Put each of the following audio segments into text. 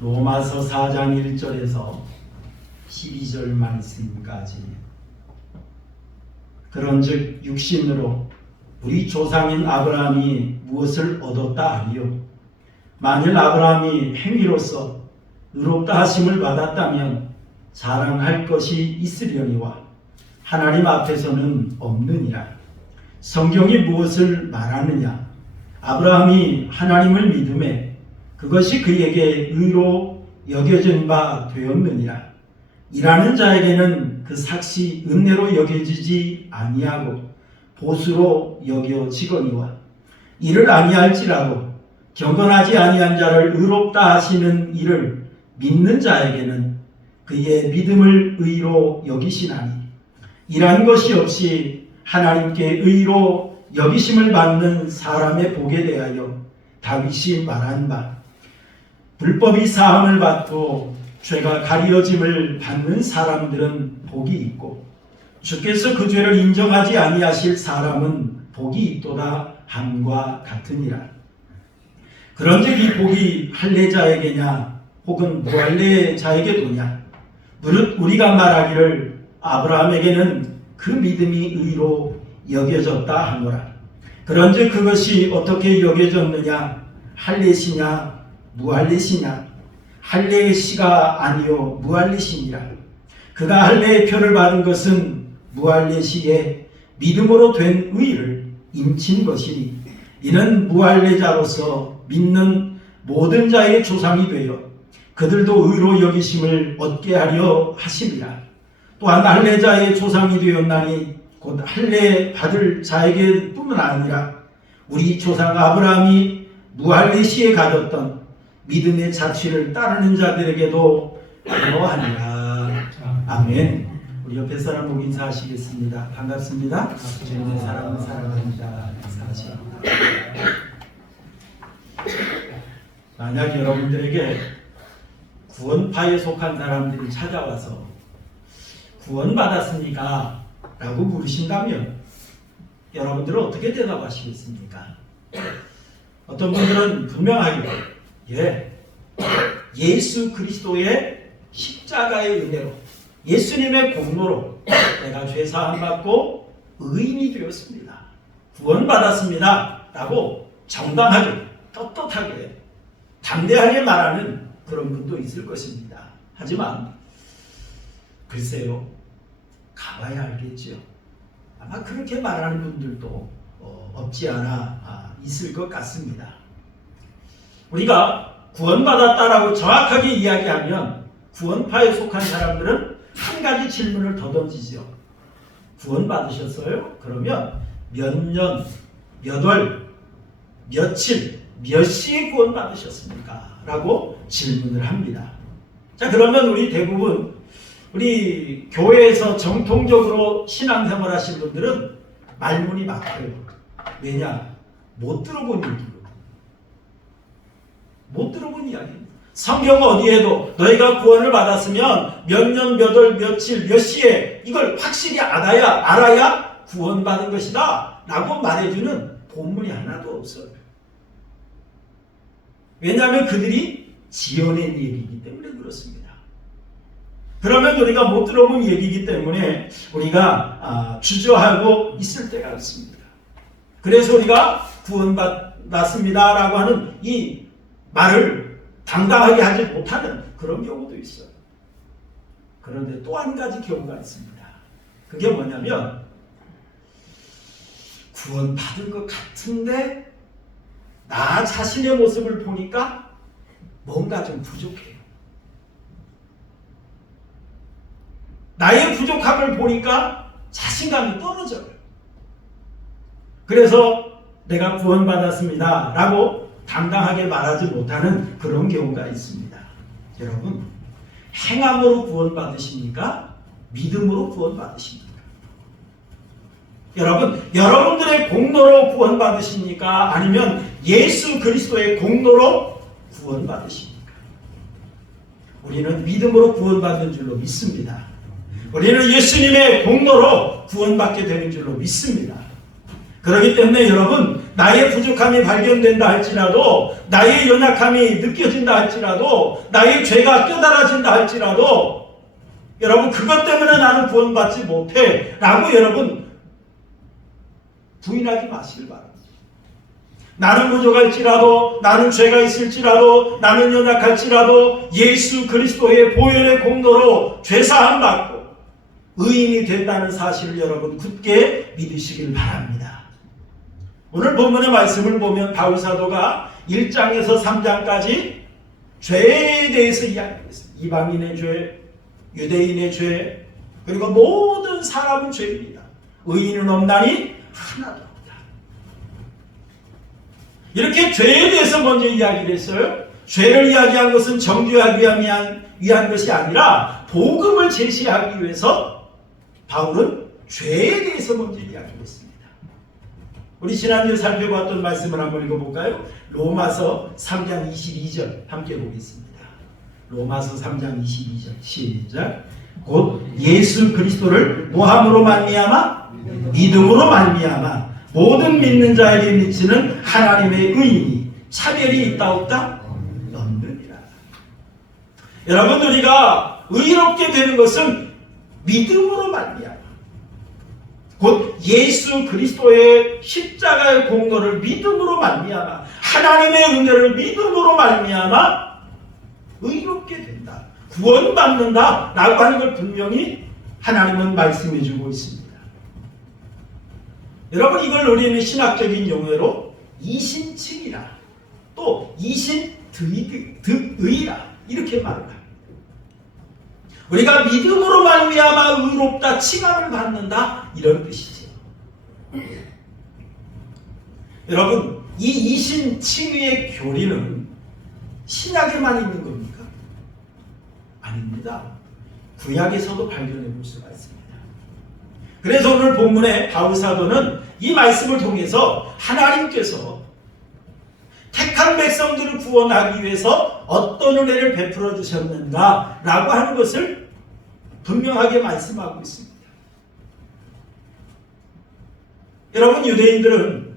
로마서 4장 1절에서 12절 말씀까지. 그런즉 육신으로 우리 조상인 아브라함이 무엇을 얻었다 하리요? 만일 아브라함이 행위로서 의롭다 하심을 받았다면 자랑할 것이 있으려니와 하나님 앞에서는 없느니라. 성경이 무엇을 말하느냐? 아브라함이 하나님을 믿음에 그것이 그에게 의로 여겨진 바 되었느니라. 일하는 자에게는 그 삭시 은혜로 여겨지지 아니하고 보수로 여겨지거니와 이를 아니할지라도 경건하지 아니한 자를 의롭다 하시는 이를 믿는 자에게는 그의 믿음을 의로 여기시나니 일한 것이 없이 하나님께 의로 여기심을 받는 사람의 복에 대하여 다윗이 말한 바 불법이 사함을 받고 죄가 가리어짐을 받는 사람들은 복이 있고 주께서 그 죄를 인정하지 아니하실 사람은 복이 있도다 함과 같으니라. 그런즉 이 복이 할례자에게냐 혹은 무할례자에게도냐? 무릇 우리가 말하기를 아브라함에게는 그 믿음이 의로 여겨졌다 하노라. 그런즉 그것이 어떻게 여겨졌느냐? 할례시냐 무할례시냐? 할례시가 아니요 무할례시니라. 그가 할례의 표를 받은 것은 무할례시에 믿음으로 된 의를 인친 것이니 이는 무할례자로서 믿는 모든 자의 조상이 되어 그들도 의로 여기심을 얻게 하려 하심이라. 또한 할례자의 조상이 되었나니 곧 할례 받을 자에게 뿐만 아니라 우리 조상 아브라함이 무할례시에 가졌던 믿음의 자취를 따르는 자들에게도 그러하니라. 아멘. 우리 옆에 사람 보고 인사하시겠습니다. 반갑습니다. 주님의 사랑은 사랑합니다. 인사하십니다. 만약 여러분들에게 구원파에 속한 사람들이 찾아와서 구원받았습니까? 라고 물으신다면 여러분들은 어떻게 대답하시겠습니까? 어떤 분들은 분명하게 예수 그리스도의 십자가의 은혜로 예수님의 공로로 내가 죄사함 받고 의인이 되었습니다. 구원받았습니다. 라고 정당하게 떳떳하게 담대하게 말하는 그런 분도 있을 것입니다. 하지만 글쎄요, 가봐야 알겠죠. 아마 그렇게 말하는 분들도 없지 않아 있을 것 같습니다. 우리가 구원받았다라고 정확하게 이야기하면 구원파에 속한 사람들은 한 가지 질문을 더 던지죠. 구원받으셨어요? 그러면 몇 년, 몇 월, 며칠, 몇 시에 구원받으셨습니까? 라고 질문을 합니다. 자, 그러면 우리 대부분 우리 교회에서 정통적으로 신앙생활 하신 분들은 말문이 막혀요. 왜냐? 못 들어본 얘기고 못 들어본 이야기입니다. 성경 어디에도 너희가 구원을 받았으면 몇 년, 몇 월, 며칠, 몇 시에 이걸 확실히 알아야 구원받은 것이다 라고 말해주는 본문이 하나도 없어요. 왜냐하면 그들이 지어낸 얘기이기 때문에 그렇습니다. 그러면 우리가 못 들어본 얘기이기 때문에 우리가 주저하고 있을 때가 있습니다. 그래서 우리가 구원받았습니다 라고 하는 이 말을 당당하게 하지 못하는 그런 경우도 있어요. 그런데 또 한 가지 경우가 있습니다. 그게 뭐냐면 구원받은 것 같은데 나 자신의 모습을 보니까 뭔가 좀 부족해요. 나의 부족함을 보니까 자신감이 떨어져요. 그래서 내가 구원받았습니다 라고 당당하게 말하지 못하는 그런 경우가 있습니다. 여러분, 행함으로 구원받으십니까? 믿음으로 구원받으십니까? 여러분, 여러분들의 공로로 구원받으십니까? 아니면 예수 그리스도의 공로로 구원받으십니까? 우리는 믿음으로 구원받는 줄로 믿습니다. 우리는 예수님의 공로로 구원받게 되는 줄로 믿습니다. 그렇기 때문에 여러분, 나의 부족함이 발견된다 할지라도, 나의 연약함이 느껴진다 할지라도, 나의 죄가 깨달아진다 할지라도, 여러분 그것 때문에 나는 구원받지 못해 라고 여러분 부인하지 마시길 바랍니다. 나는 부족할지라도, 나는 죄가 있을지라도, 나는 연약할지라도 예수 그리스도의 보혈의 공로로 죄사함 받고 의인이 된다는 사실을 여러분 굳게 믿으시길 바랍니다. 오늘 본문의 말씀을 보면 바울 사도가 1장에서 3장까지 죄에 대해서 이야기했습니다. 이방인의 죄, 유대인의 죄, 그리고 모든 사람은 죄입니다. 의인은 없나니 하나도 없다. 이렇게 죄에 대해서 먼저 이야기를 했어요. 죄를 이야기한 것은 정죄하기 위한 것이 아니라 복음을 제시하기 위해서 바울은 죄에 대해서 먼저 이야기를 했습니다. 우리 지난주에 살펴봤던 말씀을 한번 읽어볼까요? 로마서 3장 22절 함께 보겠습니다. 로마서 3장 22절 시작. 곧 예수 그리스도를 뭐함으로 말미암아? 믿음으로 말미암아 모든 믿는 자에게 미치는 하나님의 의인이 차별이 있다 없다? 없느니라. 여러분, 우리가 의롭게 되는 것은 믿음으로 말미암아, 곧 예수 그리스도의 십자가의 공로를 믿음으로 말미암아, 하나님의 은혜를 믿음으로 말미암아 의롭게 된다, 구원받는다 라고 하는 걸 분명히 하나님은 말씀해 주고 있습니다. 여러분, 이걸 우리는 신학적인 용어로 이신칭이라, 또 이신득의라 이렇게 말합니다. 우리가 믿음으로 말미암아 의롭다, 칭함을 받는다 이런 뜻이죠. 여러분, 이 이신칭의의 교리는 신약에만 있는 겁니까? 아닙니다. 구약에서도 발견해 볼 수가 있습니다. 그래서 오늘 본문에 바울 사도는 이 말씀을 통해서 하나님께서 택한 백성들을 구원하기 위해서 어떤 은혜를 베풀어 주셨는가 라고 하는 것을 분명하게 말씀하고 있습니다. 여러분, 유대인들은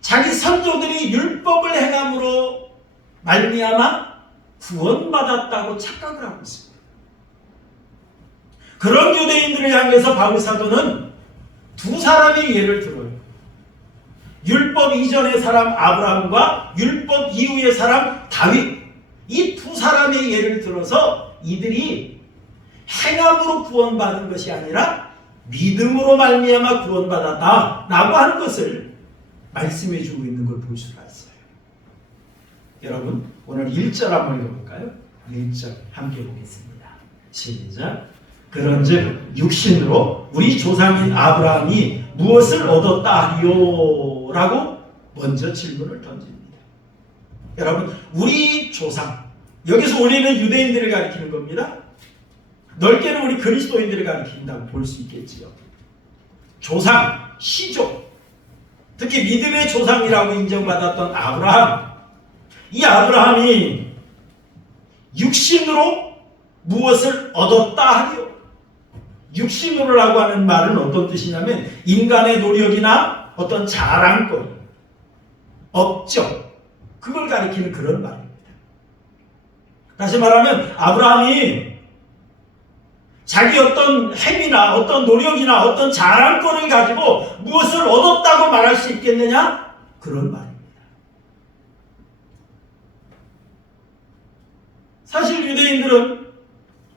자기 선조들이 율법을 행함으로 말미암아 구원받았다고 착각을 하고 있습니다. 그런 유대인들을 향해서 바울 사도는 두 사람의 예를 들어요. 율법 이전의 사람 아브라함과 율법 이후의 사람 다윗, 이 두 사람의 예를 들어서 이들이 행함으로 구원받은 것이 아니라 믿음으로 말미암아 구원받았다 라고 하는 것을 말씀해 주고 있는 걸 볼 수가 있어요. 여러분, 오늘 1절 한번 읽어볼까요? 1절 함께 보겠습니다. 시작. 그런즉 육신으로 우리 조상인 아브라함이 무엇을 얻었다 하리요? 라고 먼저 질문을 던집니다. 여러분, 우리 조상, 여기서 우리는 유대인들을 가리키는 겁니다. 넓게는 우리 그리스도인들을 가리킨다고 볼 수 있겠지요. 조상, 시족, 특히 믿음의 조상이라고 인정받았던 아브라함, 이 아브라함이 육신으로 무엇을 얻었다 하리요? 육신으로라고 하는 말은 어떤 뜻이냐면 인간의 노력이나 어떤 자랑거리, 업적, 그걸 가리키는 그런 말입니다. 다시 말하면 아브라함이 자기 어떤 행위나 어떤 노력이나 어떤 자랑거리를 가지고 무엇을 얻었다고 말할 수 있겠느냐? 그런 말입니다. 사실 유대인들은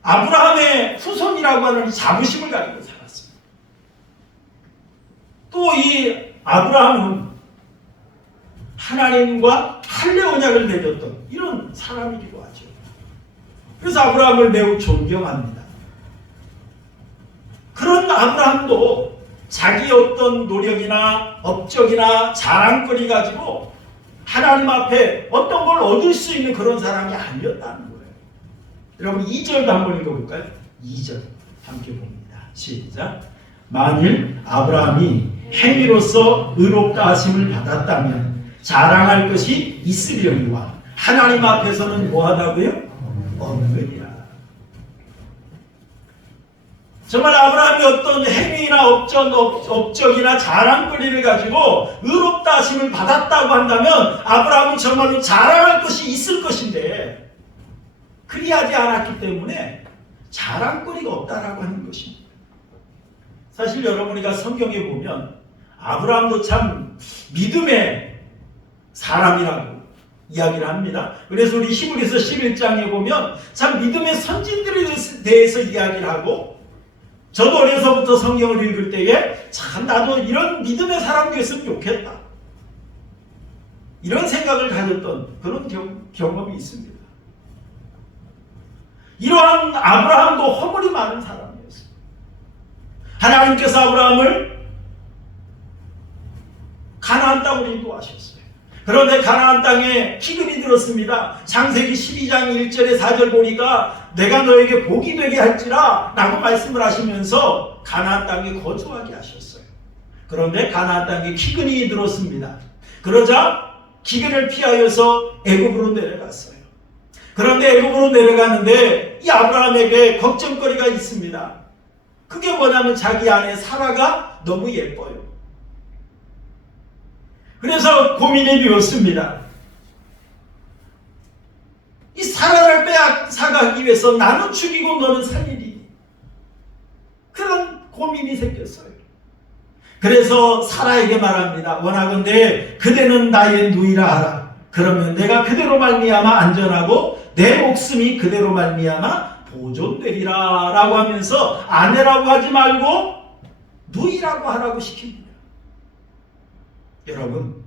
아브라함의 후손이라고 하는 자부심을 가지고 살았습니다. 또 이 아브라함은 하나님과 할례 언약을 맺었던 이런 사람이기도 하죠. 그래서 아브라함을 매우 존경합니다. 그런 아브라함도 자기 어떤 노력이나 업적이나 자랑거리 가지고 하나님 앞에 어떤 걸 얻을 수 있는 그런 사람이 아니었다는 거예요. 여러분, 2절도 한번 읽어볼까요? 2절 함께 봅니다. 시작. 만일 아브라함이 행위로서 의롭다 하심을 받았다면 자랑할 것이 있으려니와 하나님 앞에서는 뭐하다고요? 없느니라. 정말 아브라함이 어떤 행위나 업적이나 자랑거리를 가지고 의롭다 하심을 받았다고 한다면 아브라함은 정말로 자랑할 것이 있을 것인데 그리하지 않았기 때문에 자랑거리가 없다라고 하는 것입니다. 사실 여러분이가 성경에 보면 아브라함도 참 믿음의 사람이라고 이야기를 합니다. 그래서 우리 히브리서 11장에 보면 참 믿음의 선진들에 대해서 이야기를 하고 저도 어려서부터 성경을 읽을 때에 참 나도 이런 믿음의 사람 되었으면 좋겠다. 이런 생각을 가졌던 그런 경험이 있습니다. 이러한 아브라함도 허물이 많은 사람이었어요. 하나님께서 아브라함을 가나안 땅으로 인도하셨어요. 그런데 가나안 땅에 기근이 들었습니다. 창세기 12장 1절에 4절 보니까 내가 너에게 복이 되게 할지라 라고 말씀을 하시면서 가나안 땅에 거주하게 하셨어요. 그런데 가나안 땅에 기근이 들었습니다. 그러자 기근을 피하여서 애굽으로 내려갔어요. 그런데 애굽으로 내려가는데 이 아브라함에게 걱정거리가 있습니다. 그게 뭐냐면 자기 아내 사라가 너무 예뻐요. 그래서 고민이 되었습니다. 이 사라를 빼앗아가기 위해서 나는 죽이고 너는 살리리. 그런 고민이 생겼어요. 그래서 사라에게 말합니다. 원하건대 그대는 나의 누이라 하라. 그러면 내가 그대로 말미암아 안전하고 내 목숨이 그대로 말미암아 보존되리라 라고 하면서 아내라고 하지 말고 누이라고 하라고 시킵니다. 여러분,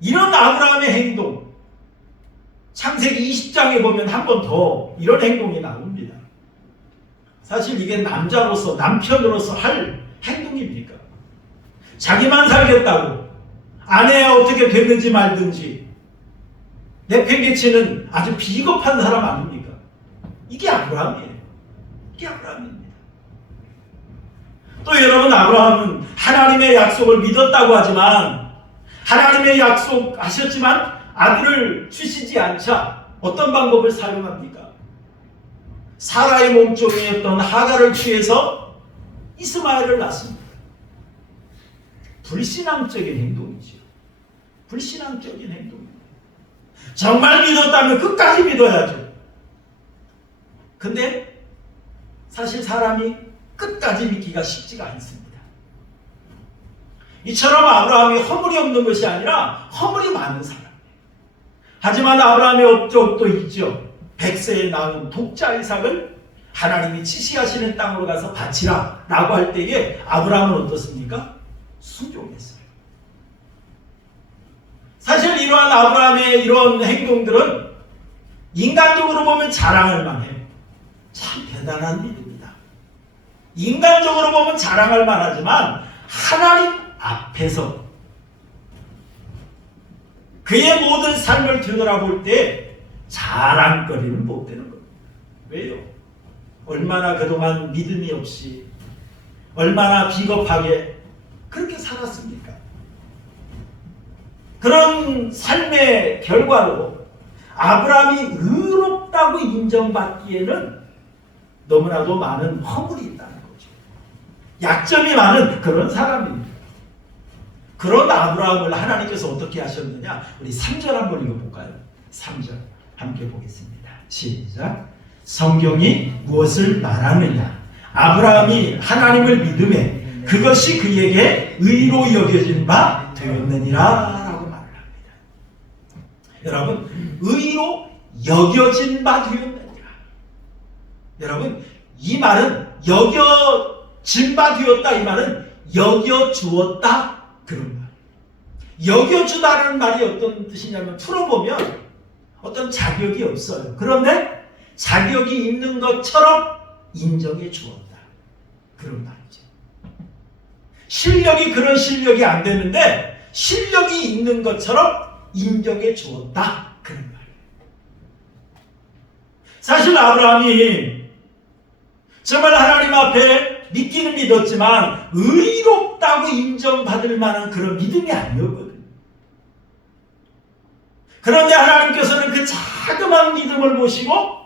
이런 아브라함의 행동, 창세기 20장에 보면 한 번 더 이런 행동이 나옵니다. 사실 이게 남자로서, 남편으로서 할 행동입니까? 자기만 살겠다고 아내야 어떻게 되든지 말든지 내팽개치는 아주 비겁한 사람 아닙니까? 이게 아브라함이에요. 이게 아브라함입니다. 또 여러분, 아브라함은 하나님의 약속을 믿었다고 하지만 하나님의 약속하셨지만 아들을 주시지 않자 어떤 방법을 사용합니까? 사라의 몸종이었던 하갈을 취해서 이스마엘을 낳습니다. 불신앙적인 행동이죠. 불신앙적인 행동입니다. 정말 믿었다면 끝까지 믿어야죠. 근데 사실 사람이 끝까지 믿기가 쉽지가 않습니다. 이처럼 아브라함이 허물이 없는 것이 아니라 허물이 많은 사람이에요. 하지만 아브라함의 업적도 있죠. 100세에 낳은 독자 이삭을 하나님이 지시하시는 땅으로 가서 바치라 라고 할 때에 아브라함은 어떻습니까? 순종했어요. 사실 이러한 아브라함의 이런 행동들은 인간적으로 보면 자랑할 만해요. 참 대단한 일입니다. 인간적으로 보면 자랑할 만하지만 하나님 앞에서 그의 모든 삶을 되돌아볼 때 자랑거리는 못 되는 겁니다. 왜요? 얼마나 그동안 믿음이 없이 얼마나 비겁하게 그렇게 살았습니까? 그런 삶의 결과로 아브라함이 의롭다고 인정받기에는 너무나도 많은 허물이 있다는 거죠. 약점이 많은 그런 사람입니다. 그런 아브라함을 하나님께서 어떻게 하셨느냐? 우리 3절 한번 읽어볼까요? 3절 함께 보겠습니다. 시작. 성경이 무엇을 말하느냐? 아브라함이 하나님을 믿음에 그것이 그에게 의로 여겨진 바 되었느니라 라고 말을 합니다. 여러분, 의로 여겨진 바 되었느니라. 여러분, 이 말은 여겨진 바 되었다, 이 말은 여겨주었다 그런 말이에요. 여겨주다라는 말이 어떤 뜻이냐면 풀어보면 어떤 자격이 없어요. 그런데 자격이 있는 것처럼 인정해 주었다. 그런 말이죠. 실력이 그런 실력이 안 되는데 실력이 있는 것처럼 인정해 주었다. 그런 말이에요. 사실 아브라함이 정말 하나님 앞에 믿기는 믿었지만 의롭다고 인정받을 만한 그런 믿음이 아니었거든요. 그런데 하나님께서는 그 자그마한 믿음을 보시고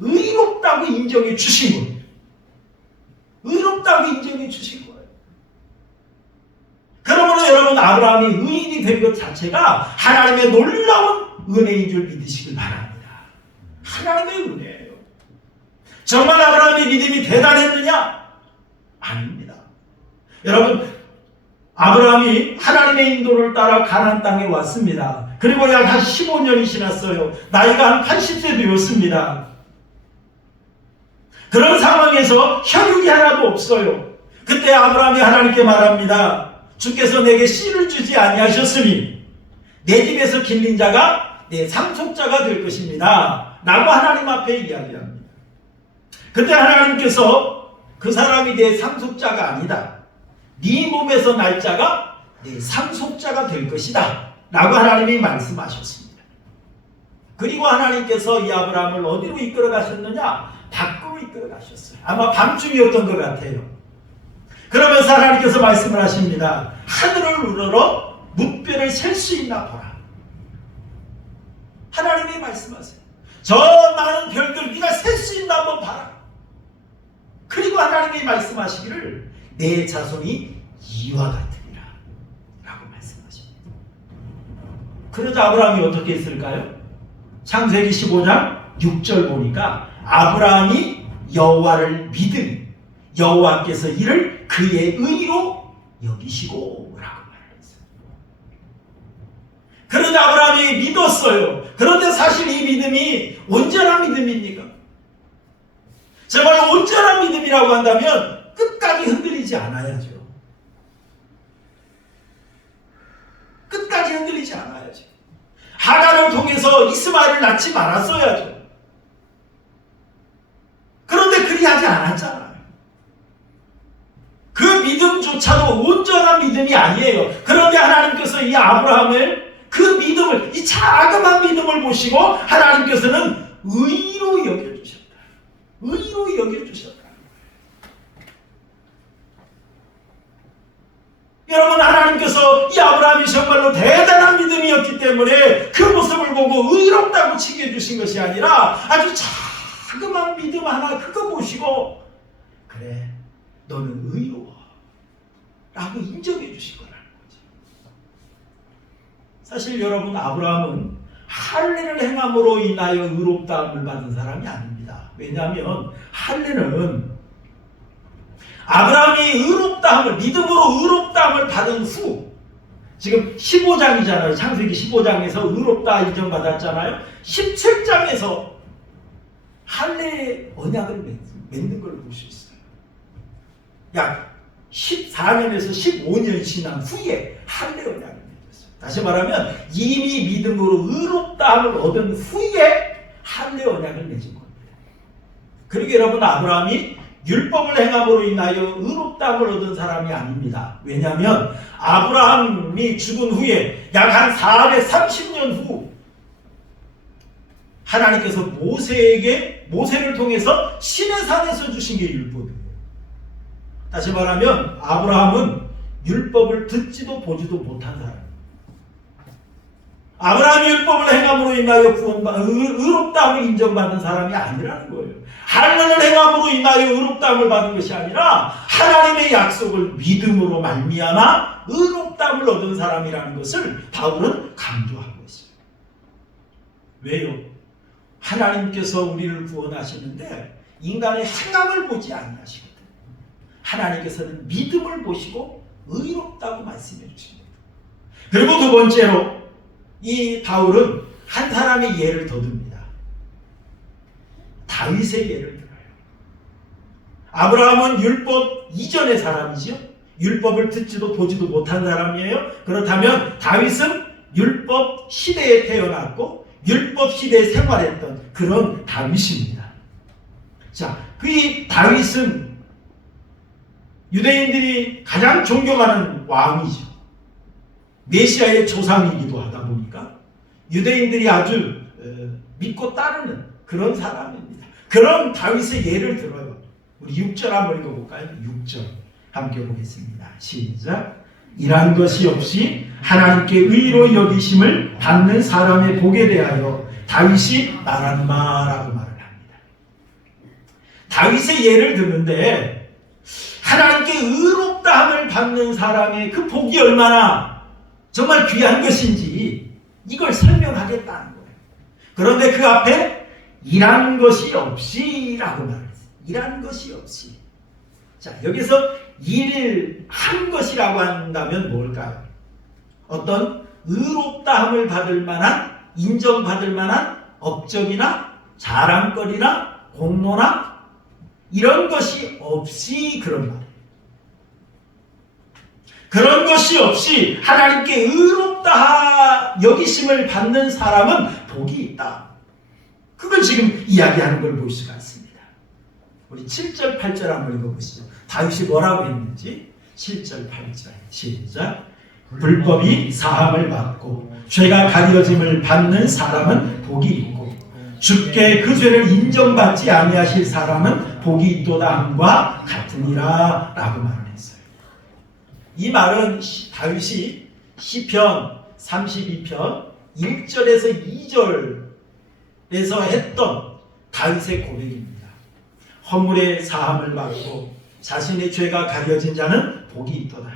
의롭다고 인정해 주신 겁니다. 의롭다고 인정해 주신 거예요. 그러므로 여러분 아브라함이 의인이 된 것 자체가 하나님의 놀라운 은혜인 줄 믿으시길 바랍니다. 하나님의 은혜예요. 정말 아브라함의 믿음이 대단했느냐? 아닙니다. 여러분 아브라함이 하나님의 인도를 따라 가나안 땅에 왔습니다. 그리고 약 한 15년이 지났어요. 나이가 한 80세 되었습니다. 그런 상황에서 혈육이 하나도 없어요. 그때 아브라함이 하나님께 말합니다. 주께서 내게 씨를 주지 아니하셨으니 내 집에서 길린 자가 내 상속자가 될 것입니다. 라고 하나님 앞에 이야기합니다. 그때 하나님께서 그 사람이 내 상속자가 아니다. 네 몸에서 날 자가 내 상속자가 될 것이다. 라고 하나님이 말씀하셨습니다. 그리고 하나님께서 이 아브라함을 어디로 이끌어 가셨느냐? 밖으로 이끌어 가셨어요. 아마 밤중이었던 것 같아요. 그러면서 하나님께서 말씀을 하십니다. 하늘을 우러러 뭇별을 셀 수 있나 보라. 하나님이 말씀하세요. 저 많은 별들 네가 셀 수 있나 한번 봐라. 그리고 하나님이 말씀하시기를 내 자손이 이와 같으리라 라고 말씀하십니다. 그러자 아브라함이 어떻게 했을까요? 창세기 15장 6절 보니까 아브라함이 여호와를 믿으니 여호와께서 이를 그의 의로 여기시고 라고 말했어요. 그러자 아브라함이 믿었어요. 그런데 사실 이 믿음이 온전한 믿음입니까? 정말 온전한 믿음이라고 한다면 끝까지 흔들리지 않아야죠. 끝까지 흔들리지 않아야죠. 하갈을 통해서 이스마엘을 낳지 말았어야죠. 그런데 그리하지 않았잖아요. 그 믿음조차도 온전한 믿음이 아니에요. 그런데 하나님께서 이 아브라함을 그 믿음을, 이 자그마한 믿음을 보시고 하나님께서는 의로 여겨주셨다. 의로 여겨주셨다. 여러분 하나님께서 이 아브라함이 정말로 대단한 믿음이었기 때문에 그 모습을 보고 의롭다고 칭해 주신 것이 아니라 아주 자그마한 믿음 하나 그거 보시고 그래 너는 의로워 라고 인정해 주신 거라는 거죠. 사실 여러분 아브라함은 할례를 행함으로 인하여 의롭다함을 받은 사람이 아닙니다. 왜냐하면 할례는 아브라함이 의롭다함을 믿음으로 의롭다함을 받은 후 지금 15장이잖아요. 창세기 15장에서 의롭다 인정받았잖아요. 17장에서 할례 언약을 맺는 걸 볼 수 있어요. 약 14년에서 15년 지난 후에 할례 언약을 맺었어요. 다시 말하면 이미 믿음으로 의롭다함을 얻은 후에 할례 언약을 맺은 겁니다. 그리고 여러분 아브라함이 율법을 행함으로 인하여 의롭다함을 얻은 사람이 아닙니다. 왜냐하면 아브라함이 죽은 후에 약 한 430년 후 하나님께서 모세를 통해서 시내산에서 주신 게 율법이에요. 다시 말하면 아브라함은 율법을 듣지도 보지도 못한 사람입니다. 아브라함이 율법을 행함으로 인하여 의롭다함을 인정받는 사람이 아니라는 거예요. 할례를 행함으로 인하여 의롭다함을 받은 것이 아니라 하나님의 약속을 믿음으로 말미암아 의롭다함을 얻은 사람이라는 것을 바울은 강조하고 있어요. 왜요? 하나님께서 우리를 구원하시는데 인간의 행함을 보지 아니하시거든요. 하나님께서는 믿음을 보시고 의롭다고 말씀해 주십니다. 그리고 두 번째로 이 바울은 한 사람의 예를 더 듭니다. 다윗의 예를 들어요. 아브라함은 율법 이전의 사람이죠. 율법을 듣지도 보지도 못한 사람이에요. 그렇다면 다윗은 율법 시대에 태어났고 율법 시대에 생활했던 그런 다윗입니다. 자, 그 다윗은 유대인들이 가장 존경하는 왕이죠. 메시아의 조상이기도 하다 보니까 유대인들이 아주 믿고 따르는 그런 사람입니다. 그런 다윗의 예를 들어요. 우리 6절 한번 읽어볼까요? 6절 함께 보겠습니다. 시작. 이란 것이 없이 하나님께 의로 여기심을 받는 사람의 복에 대하여 다윗이 말한 바라고 말을 합니다. 다윗의 예를 드는데 하나님께 의롭다함을 받는 사람의 그 복이 얼마나 정말 귀한 것인지 이걸 설명하겠다는 거예요. 그런데 그 앞에 일한 것이 없이라고 말했어요. 일한 것이 없이. 자, 여기서 일한 것이라고 한다면 뭘까요? 어떤 의롭다함을 받을 만한, 인정받을 만한 업적이나 자랑거리나 공로나 이런 것이 없이 그런 말이에요. 그런 것이 없이 하나님께 의롭다 여기심을 받는 사람은 복이 있다. 그걸 지금 이야기하는 걸 볼 수가 있습니다. 우리 7절, 8절 한번 읽어보시죠. 다윗이 뭐라고 했는지 7절, 8절 시작. 불법이 사함을 받고 죄가 가려짐을 받는 사람은 복이 있고 주께 그 죄를 인정받지 아니하실 사람은 복이 있도다 함과 같으니라 라고 말을 했어요. 이 말은 다윗이 시편 32편 1절에서 2절에서 했던 다윗의 고백입니다. 허물의 사함을 받고 자신의 죄가 가려진 자는 복이 있도다.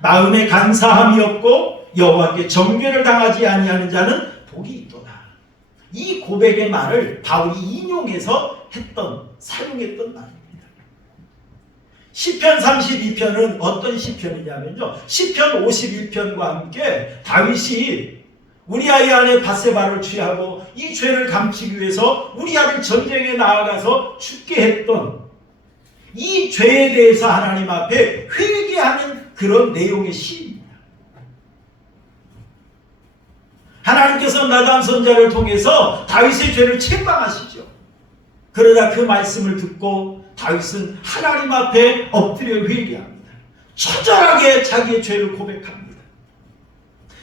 마음에 간사함이 없고 여호와께 정죄를 당하지 아니하는 자는 복이 있도다. 이 고백의 말을 바울이 인용해서 사용했던 말입니다. 시편 32편은 어떤 시편이냐면요, 시편 51편과 함께 다윗이 우리아의 아내 밧세바를 취하고 이 죄를 감추기 위해서 우리아를 전쟁에 나아가서 죽게 했던 이 죄에 대해서 하나님 앞에 회개하는 그런 내용의 시입니다. 하나님께서 나단 선자를 통해서 다윗의 죄를 책망하시죠. 그러다 그 말씀을 듣고 다윗은 하나님 앞에 엎드려 회개합니다. 처절하게 자기의 죄를 고백합니다.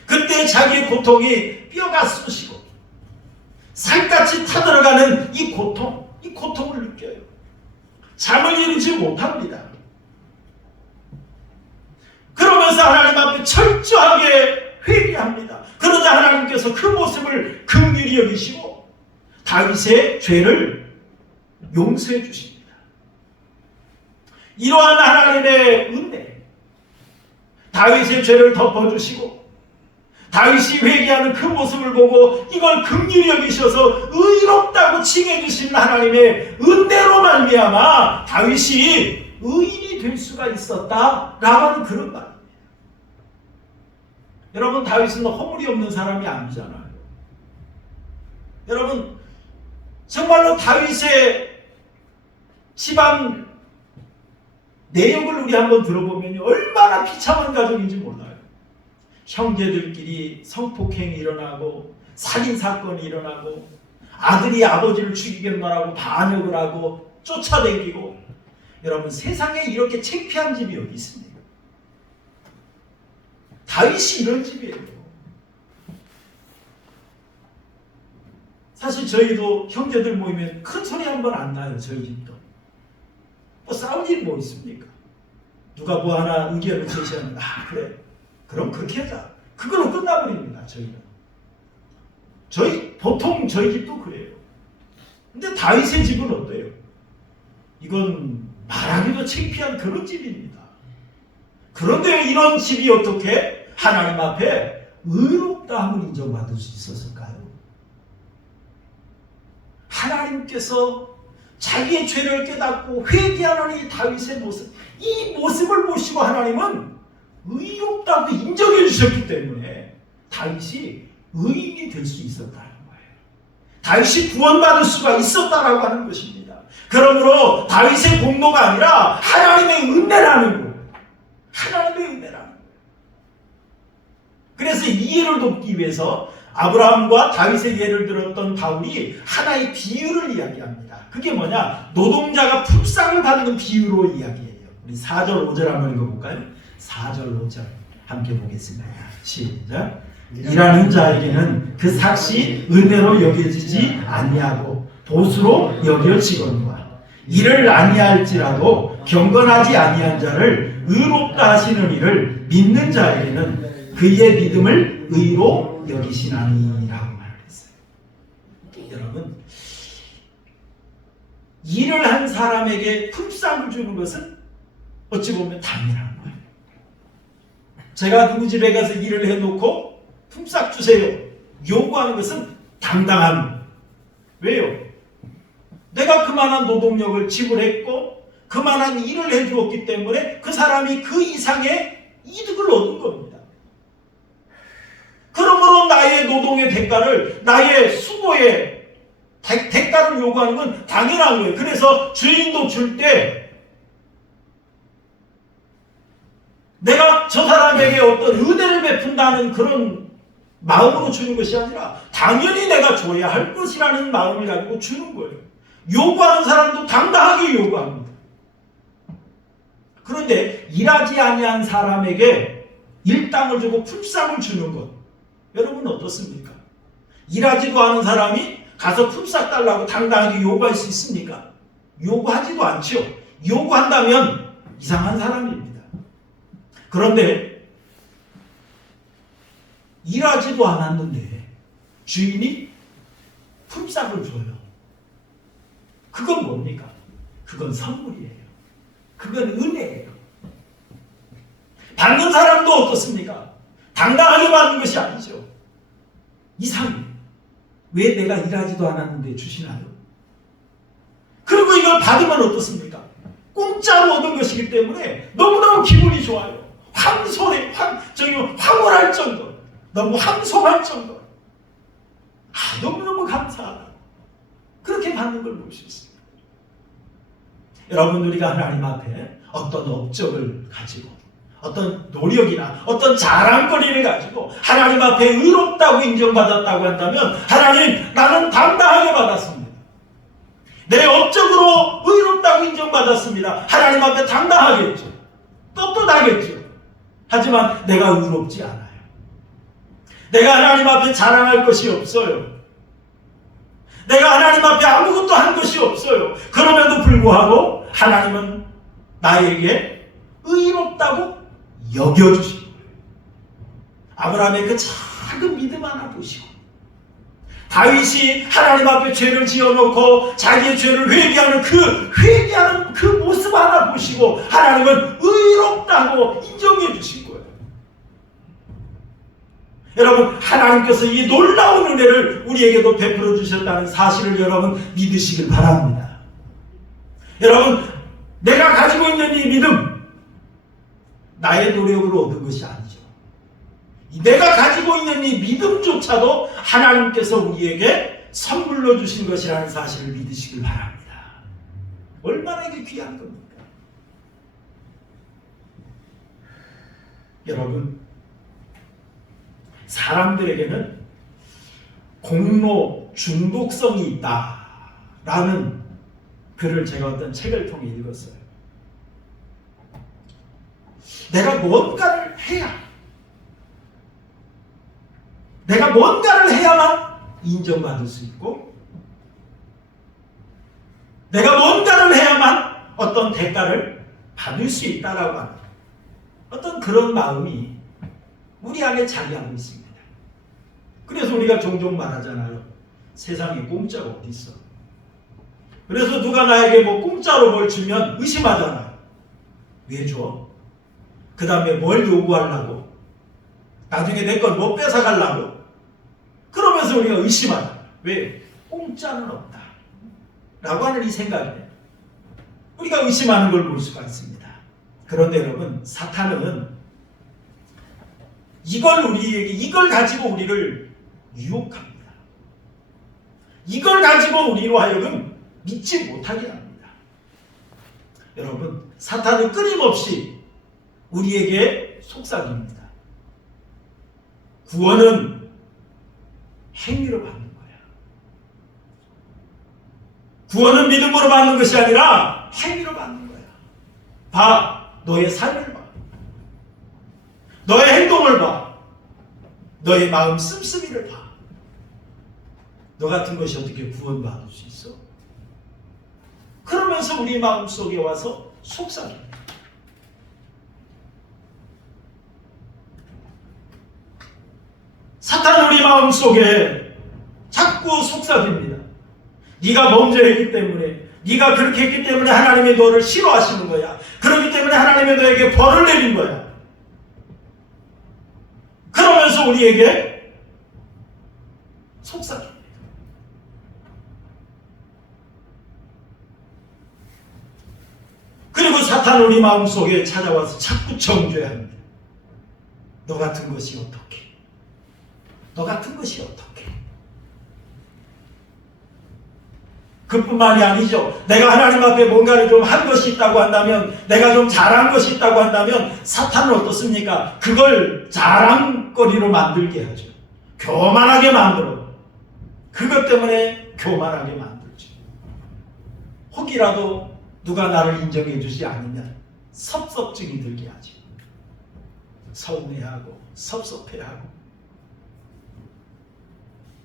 그때 자기의 고통이 뼈가 쑤시고 살갗이 타들어가는 이 고통을 느껴요. 잠을 이루지 못합니다. 그러면서 하나님 앞에 철저하게 회개합니다. 그러자 하나님께서 그 모습을 긍휼히 여기시고 다윗의 죄를 용서해 주십니다. 이러한 하나님의 은혜, 다윗의 죄를 덮어주시고 다윗이 회개하는 그 모습을 보고 이걸 긍휼히 여기셔서 의롭다고 칭해주신 하나님의 은혜로 말미암아 다윗이 의인이 될 수가 있었다라고 하는 그런 말입니다. 여러분, 다윗은 허물이 없는 사람이 아니잖아요. 여러분, 정말로 다윗의 집안 내용을 우리 한번 들어보면 얼마나 비참한 가정인지 몰라요. 형제들끼리 성폭행이 일어나고 살인사건이 일어나고 아들이 아버지를 죽이겠노라고 반역을 하고 쫓아다니고. 여러분, 세상에 이렇게 창피한 집이 어디 있습니까? 다윗이 이런 집이에요. 사실 저희도 형제들 모이면 큰 소리 한 번 안 나요. 저희 집도 뭐 싸울 일이 뭐 있습니까? 누가 뭐 하나 의견을 제시하면 그래, 그럼 그렇게 하자, 그걸로 끝나버립니다. 보통 저희 집도 그래요. 근데 다윗의 집은 어때요? 이건 말하기도 창피한 그런 집입니다. 그런데 이런 집이 어떻게 하나님 앞에 의롭다함을 인정받을 수 있었을까요? 하나님께서 자기의 죄를 깨닫고 회개하는 이 다윗의 모습, 이 모습을 보시고 하나님은 의롭다고 인정해 주셨기 때문에 다윗이 의인이 될 수 있었다는 거예요. 다윗이 구원받을 수가 있었다라고 하는 것입니다. 그러므로 다윗의 공로가 아니라 하나님의 은혜라는 거예요. 하나님의 은혜라는 거예요. 그래서 이 예를 돕기 위해서 아브라함과 다윗의 예를 들었던 바울이 하나의 비유를 이야기합니다. 그게 뭐냐? 노동자가 품삯을 받는 비유로 이야기해요. 우리 4절 5절 한번 읽어볼까요? 4절 5절 함께 보겠습니다. 시작. 일하는 자에게는 그 삭시 은혜로 여겨지지 아니하고 보수로 여겨지거니와 이를 아니할지라도 경건하지 아니한 자를 의롭다 하시는 이를 믿는 자에게는 그의 믿음을 의로 여기시나니라고 말했어요. 여러분, 일을 한 사람에게 품삯을 주는 것은 어찌 보면 당연한 거예요. 제가 누구 집에 가서 일을 해놓고 품삯 주세요 요구하는 것은 당당한. 왜요? 내가 그만한 노동력을 지불했고 그만한 일을 해주었기 때문에 그 사람이 그 이상의 이득을 얻은 겁니다. 그러므로 나의 노동의 대가를, 나의 수고의 대가를 요구하는 건 당연한 거예요. 그래서 주인도 줄 때 내가 저 사람에게 어떤 은혜를 베푼다는 그런 마음으로 주는 것이 아니라 당연히 내가 줘야 할 것이라는 마음을 가지고 주는 거예요. 요구하는 사람도 당당하게 요구합니다. 그런데 일하지 아니한 사람에게 일당을 주고 품삯을 주는 것, 여러분 어떻습니까? 일하지도 않은 사람이 가서 품삯 달라고 당당하게 요구할 수 있습니까? 요구하지도 않죠. 요구한다면 이상한 사람입니다. 그런데 일하지도 않았는데 주인이 품삯을 줘요. 그건 뭡니까? 그건 선물이에요. 그건 은혜예요. 받는 사람도 어떻습니까? 당당하게 받는 것이 아니죠. 이상해. 왜 내가 일하지도 않았는데 주시나요? 그리고 이걸 받으면 어떻습니까? 공짜로 얻은 것이기 때문에 너무너무 기분이 좋아요. 황홀할 정도, 너무 함성할 정도. 너무너무 감사하다. 그렇게 받는 걸 볼 수 있습니다. 여러분, 우리가 하나님 앞에 어떤 업적을 가지고 어떤 노력이나 어떤 자랑거리를 가지고 하나님 앞에 의롭다고 인정받았다고 한다면 하나님, 나는 당당하게 받았습니다. 내 업적으로 의롭다고 인정받았습니다. 하나님 앞에 당당하겠죠. 떳떳하겠죠. 하지만 내가 의롭지 않아요. 내가 하나님 앞에 자랑할 것이 없어요. 내가 하나님 앞에 아무것도 한 것이 없어요. 그럼에도 불구하고 하나님은 나에게 의롭다고 여겨주신 거예요. 아브라함의 그 작은 믿음 하나 보시고, 다윗이 하나님 앞에 죄를 지어놓고 자기의 죄를 회개하는 그 모습 하나 보시고 하나님은 의롭다고 인정해 주신 거예요. 여러분, 하나님께서 이 놀라운 은혜를 우리에게도 베풀어 주셨다는 사실을 여러분 믿으시길 바랍니다. 여러분, 내가 가지고 있는 이 믿음, 나의 노력으로 얻은 것이 아니죠. 내가 가지고 있는 이 믿음조차도 하나님께서 우리에게 선물로 주신 것이라는 사실을 믿으시길 바랍니다. 얼마나 이게 귀한 겁니까? 여러분, 사람들에게는 공로 중독성이 있다라는 글을 제가 어떤 책을 통해 읽었어요. 내가 뭔가를 해야만 인정받을 수 있고, 내가 뭔가를 해야만 어떤 대가를 받을 수 있다라고 하는 어떤 그런 마음이 우리 안에 자리하고 있습니다. 그래서 우리가 종종 말하잖아요. 세상에 공짜가 어디 있어? 그래서 누가 나에게 뭐 공짜로 뭘 주면 의심하잖아요. 왜 줘? 그 다음에 뭘 요구하려고? 나중에 내 걸 뭐 뺏어가려고? 그러면서 우리가 의심하잖아요. 왜? 공짜는 없다 라고 하는 이 생각에 우리가 의심하는 걸 볼 수가 있습니다. 그런데 여러분, 사탄은 이걸 가지고 우리를 유혹합니다. 이걸 가지고 우리로 하여금 믿지 못하게 합니다. 여러분, 사탄은 끊임없이 우리에게 속삭입니다. 구원은 행위로 받는 거야. 구원은 믿음으로 받는 것이 아니라 행위로 받는 거야. 봐, 너의 삶을 봐. 너의 행동을 봐. 너의 마음 씀씀이를 봐. 너 같은 것이 어떻게 구원받을 수 있어? 그러면서 우리 마음속에 와서 속삭입니다. 사탄은 우리 마음속에 자꾸 속삭입니다. 네가 범죄했기 때문에, 네가 그렇게 했기 때문에 하나님이 너를 싫어하시는 거야. 그렇기 때문에 하나님이 너에게 벌을 내린 거야. 그러면서 우리에게 속삭입니다. 그리고 사탄은 우리 마음속에 찾아와서 자꾸 정죄합니다. 너 같은 것이 어떻게? 너 같은 것이 어떻게? 그뿐만이 아니죠. 내가 하나님 앞에 뭔가를 좀 한 것이 있다고 한다면, 내가 좀 잘한 것이 있다고 한다면 사탄은 어떻습니까? 그걸 자랑거리로 만들게 하죠. 교만하게 만들어. 그것 때문에 교만하게 만들죠. 혹이라도 누가 나를 인정해 주지 않으면 섭섭증이 들게 하죠. 서운해하고 섭섭해하고.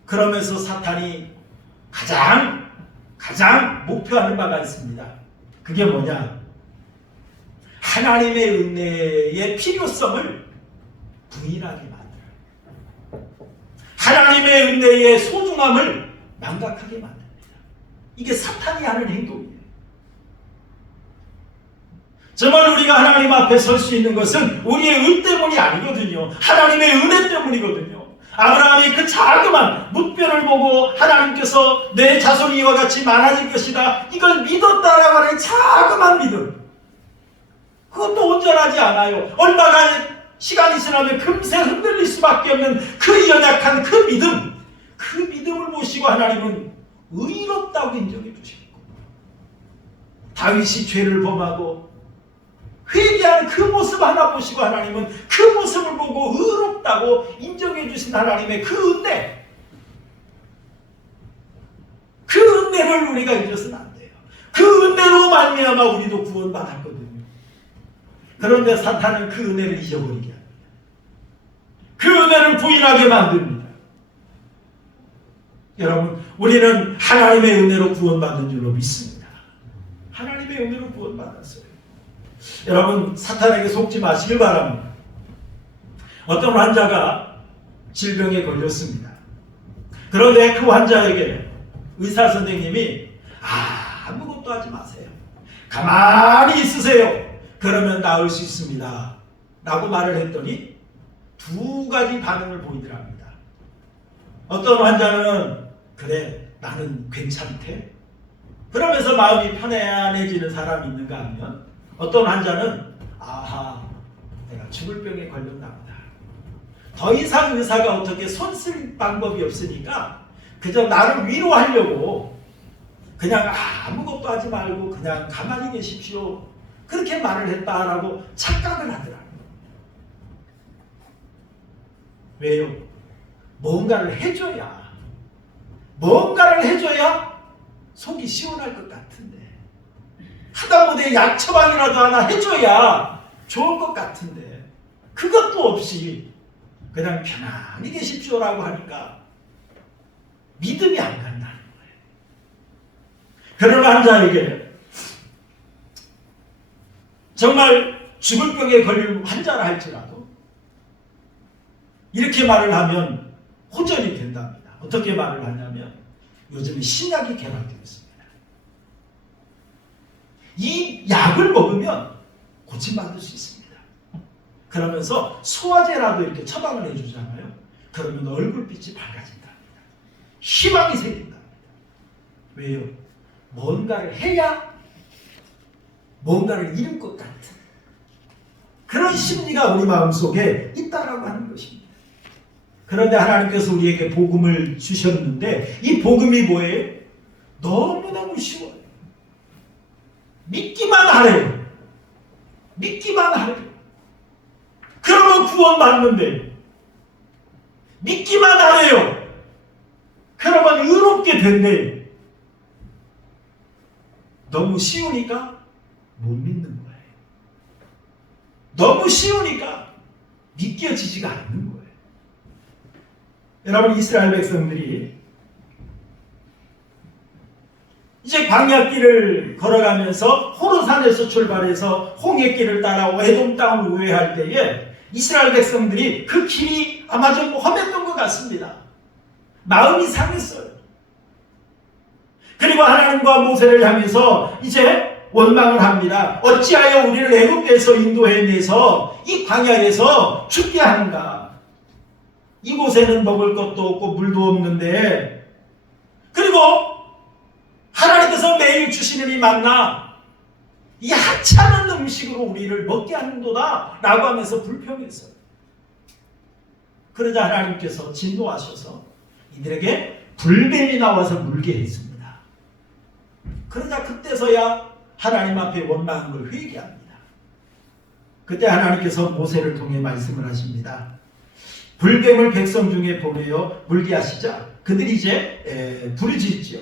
그러면서 사탄이 가장 목표하는 바가 있습니다. 그게 뭐냐? 하나님의 은혜의 필요성을 부인하게 만들어요. 하나님의 은혜의 소중함을 망각하게 만듭니다. 이게 사탄이 하는 행동이에요. 정말 우리가 하나님 앞에 설 수 있는 것은 우리의 의 때문이 아니거든요. 하나님의 은혜 때문이거든요. 아브라함이 그 자그만 뭇별을 보고 하나님께서 내 자손이 이와 같이 많아질 것이다, 이걸 믿었다라고 하는 자그만 믿음, 그것도 온전하지 않아요. 얼마가 시간이 지나면 금세 흔들릴 수밖에 없는 그 연약한 그 믿음, 그 믿음을 보시고 하나님은 의롭다고 인정해 주시고, 다윗이 죄를 범하고 회개하는 그 모습 하나 보시고 하나님은 그 모습을 보고 의롭다고 인정해 주신 하나님의 그 은혜, 그 은혜를 우리가 잊어서는 안 돼요. 그 은혜로 말미암아 우리도 구원받았거든요. 그런데 사탄은 그 은혜를 잊어버리게 합니다. 그 은혜를 부인하게 만듭니다. 여러분, 우리는 하나님의 은혜로 구원받는 줄로 믿습니다. 하나님의 은혜로 구원받았어요. 여러분, 사탄에게 속지 마시길 바랍니다. 어떤 환자가 질병에 걸렸습니다. 그런데 그 환자에게 의사 선생님이 아무것도 하지 마세요. 가만히 있으세요. 그러면 나을 수 있습니다. 라고 말을 했더니 두 가지 반응을 보이더랍니다. 어떤 환자는 그래, 나는 괜찮대. 그러면서 마음이 편안해지는 사람이 있는가 하면, 어떤 환자는 아하, 내가 죽을 병에 걸렸나 보다. 더 이상 의사가 어떻게 손 쓸 방법이 없으니까 그저 나를 위로하려고 그냥 아무것도 하지 말고 그냥 가만히 계십시오, 그렇게 말을 했다라고 착각을 하더라고요. 왜요? 뭔가를 해줘야 속이 시원할 것 같은데, 하다못해 약 처방이라도 하나 해줘야 좋을 것 같은데, 그것도 없이 그냥 편안히 계십시오라고 하니까 믿음이 안 간다는 거예요. 그런 환자에게, 정말 죽을 병에 걸린 환자라 할지라도 이렇게 말을 하면 호전이 된답니다. 어떻게 말을 하냐면, 요즘에 신약이 개발되어 있습니다. 이 약을 먹으면 고침받을 수 있습니다. 그러면서 소화제라도 이렇게 처방을 해주잖아요. 그러면 얼굴빛이 밝아진답니다. 희망이 생긴답니다. 왜요? 뭔가를 해야 뭔가를 잃을 것 같은 그런 심리가 우리 마음속에 있다라고 하는 것입니다. 그런데 하나님께서 우리에게 복음을 주셨는데, 이 복음이 뭐예요? 너무너무 쉬워요. 믿기만 하래요. 믿기만 하래요. 그러면 구원받는데, 믿기만 하래요. 그러면 의롭게 된대. 너무 쉬우니까 못 믿는 거예요. 너무 쉬우니까 믿겨지지가 않는 거예요. 여러분, 이스라엘 백성들이 이제 광야길을 걸어가면서 호르산에서 출발해서 홍해길을 따라 에돔 땅을 우회할 때에 이스라엘 백성들이 그 길이 아마 좀 험했던 것 같습니다. 마음이 상했어요. 그리고 하나님과 모세를 향해서 이제 원망을 합니다. 어찌하여 우리를 애굽에서 인도해내서 이 광야에서 죽게 하는가? 이곳에는 먹을 것도 없고 물도 없는데, 그리고 하나님께서 매일 주시는 이 만나, 이 하찮은 음식으로 우리를 먹게 하는도다 라고 하면서 불평했어요. 그러자 하나님께서 진노하셔서 이들에게 불뱀이 나와서 물게 했습니다. 그러자 그때서야 하나님 앞에 원망한 걸 회개합니다. 그때 하나님께서 모세를 통해 말씀을 하십니다. 불뱀을 백성 중에 보내어 물게 하시자 그들이 이제 부르짖지요.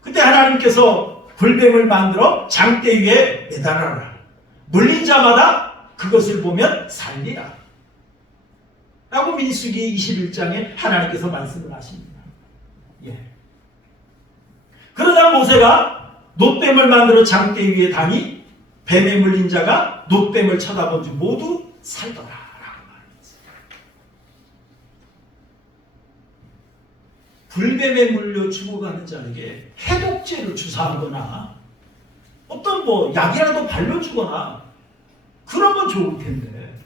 그때 하나님께서 불뱀을 만들어 장대 위에 매달아라. 물린 자마다 그것을 보면 살리라. 라고 민수기 21장에 하나님께서 말씀을 하십니다. 예. 그러다 모세가 놋뱀을 만들어 장대 위에 다니 뱀에 물린 자가 놋뱀을 쳐다본 줄 모두 살더라 라고 말했어요. 불뱀에 물려 죽어가는 자에게 해독제를 주사하거나 어떤 약이라도 발라주거나 그러면 좋을 텐데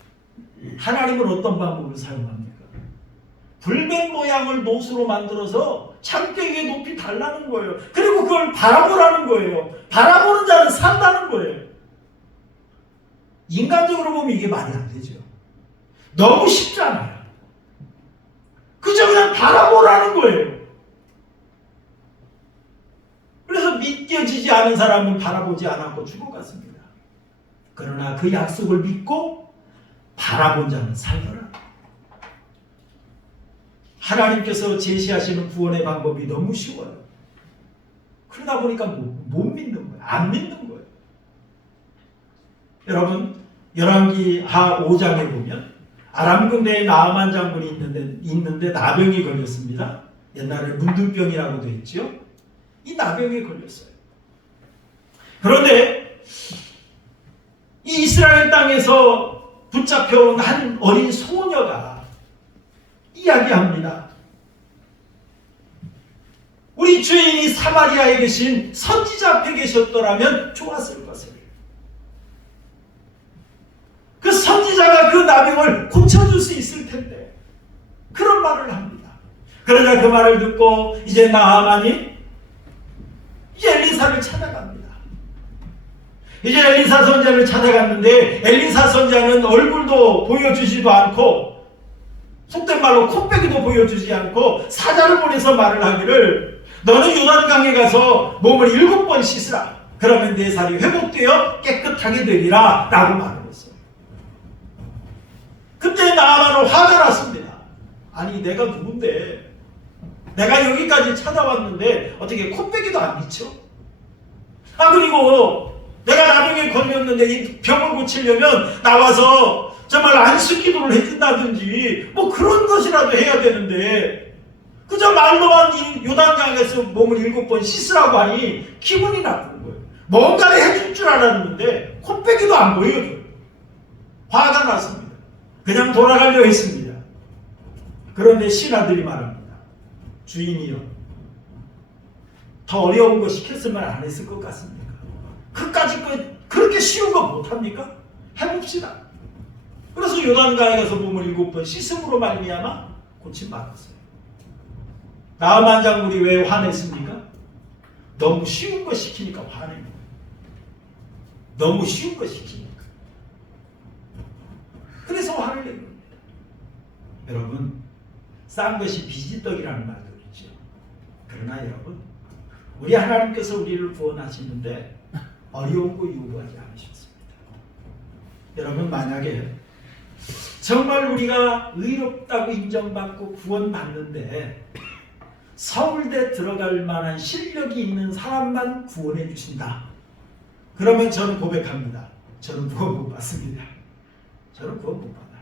하나님은 어떤 방법을 사용합니까? 불뱀 모양을 못으로 만들어서 장대 위에 높이 달라는 거예요. 그리고 그걸 바라보라는 거예요. 바라보는 자는 산다는 거예요. 인간적으로 보면 이게 말이 안 되죠. 너무 쉽잖아요. 그저 그냥 바라보라는 거예요. 그래서 믿겨지지 않은 사람은 바라보지 않았고 죽어갔습니다. 그러나 그 약속을 믿고 바라본 자는 살더라. 하나님께서 제시하시는 구원의 방법이 너무 쉬워요. 그러다 보니까 못 믿는 거예요. 안 믿는 거예요. 여러분, 열왕기하 5장에 보면 아람 군대에 나아만 장군이 있는데 나병이 걸렸습니다. 옛날에 문둥병이라고도 했죠. 이 나병에 걸렸어요. 그런데 이 이스라엘 땅에서 붙잡혀온 한 어린 소녀가 이야기합니다. 우리 주인이 사마리아에 계신 선지자 앞에 계셨더라면 좋았을 것을. 그 선지자가 그 나병을 고쳐줄 수 있을 텐데 그런 말을 합니다. 그러자 그 말을 듣고 이제 나아만이 이제 엘리사를 찾아갑니다. 이제 엘리사 선지자를 찾아갔는데 엘리사 선지자는 얼굴도 보여주지도 않고 속된 말로 콧배기도 보여주지 않고 사자를 보내서 말을 하기를 너는 요단강에 가서 몸을 7번 씻으라. 그러면 내 살이 회복되어 깨끗하게 되리라 라고 말을 했어요. 그때 나아만은 화가 났습니다. 아니 내가 누군데 내가 여기까지 찾아왔는데 어떻게 콧배기도 안 미쳐? 그리고 내가 나병에 걸렸는데 이 병을 고치려면 나와서 정말 안식기도를 해준다든지 그런 것이라도 해야 되는데 그저 말로만 이 요단강에서 몸을 7번 씻으라고 하니 기분이 나쁜 거예요. 뭔가를 해줄 줄 알았는데 콧배기도 안 보여줘요. 화가 났습니다. 그냥 돌아가려 했습니다. 그런데 신하들이 말합니다. 주인이요, 더 어려운 거 시켰으면 안 했을 것 같습니까? 그까짓 거 그렇게 쉬운 거 못합니까? 해봅시다. 그래서 요단강에 가서 몸을 7번 씻음으로 말미암아 고침받았어요. 나아만 장군이 왜 화냈습니까? 너무 쉬운 거 시키니까 화낸 거예요. 너무 쉬운 거 시키니까. 그래서 화를 낸 겁니다. 여러분, 싼 것이 비지떡이라는 말도 있죠. 그러나 여러분, 우리 하나님께서 우리를 구원하시는데 어려운 거 요구하지 않으셨습니다. 여러분, 만약에 정말 우리가 의롭다고 인정받고 구원받는데 서울대 들어갈 만한 실력이 있는 사람만 구원해 주신다. 그러면 저는 고백합니다. 저는 구원 못 받습니다. 저는 구원 못 받아요.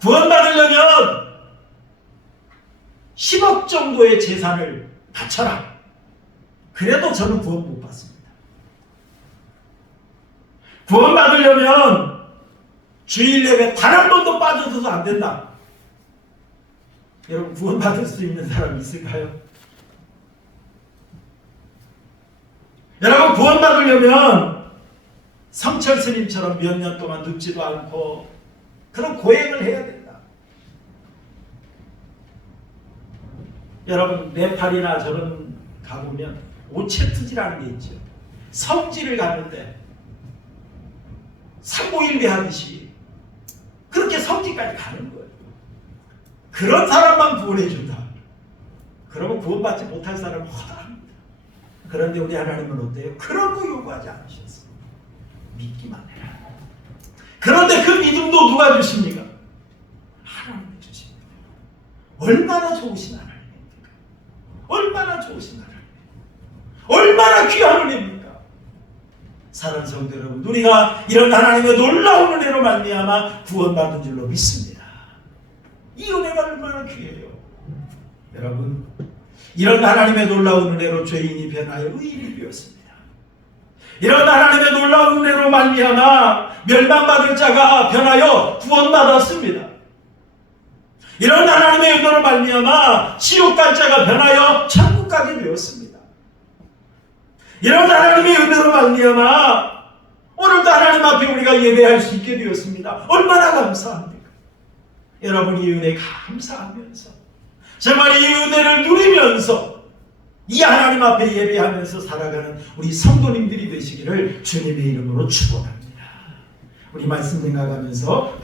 구원받으려면 10억 정도의 재산을 바쳐라. 그래도 저는 구원 못 받습니다. 구원받으려면 주일 예배 단 한 번도 빠져서도 안 된다. 여러분 구원받을 수 있는 사람이 있을까요? 여러분 구원받으려면 성철 스님처럼 몇 년 동안 늙지도 않고 그런 고행을 해야 된다. 여러분 네팔이나 저런 가보면 오체투지라는 게 있죠. 성지를 가는데 삼보일배 하듯이 그렇게 성지까지 가는 거예요. 그런 사람만 구원해 준다. 그러면 구원받지 못할 사람은 허다합니다. 그런데 우리 하나님은 어때요? 그런 거 요구하지 않으셨어요. 믿기만 해라. 그런데 그 믿음도 누가 주십니까? 하나님이 주십니다. 얼마나 좋으신 하나님입니까? 얼마나 좋으신 하나님. 얼마나 귀한 은혜입니까? 사랑하는 성도 여러분, 우리가 이런 하나님의 놀라운 은혜로 말미암아 구원받은 줄로 믿습니다. 이 은혜가 얼마나 귀해요. 여러분, 이런 하나님의 놀라운 은혜로 죄인이 변하여 의인이 되었습니다. 이런 하나님의 놀라운 은혜로 말미암아 멸망받을 자가 변하여 구원받았습니다. 이런 하나님의 은혜로 말미암아 지옥 갈 자가 변하여 천국 가게 되었습니다. 이런 하나님의 은혜로 말미암아 오늘도 하나님 앞에 우리가 예배할 수 있게 되었습니다. 얼마나 감사합니까? 여러분 이 은혜 감사하면서 정말 이 은혜를 누리면서 이 하나님 앞에 예배하면서 살아가는 우리 성도님들이 되시기를 주님의 이름으로 축원합니다. 우리 말씀 생각하면서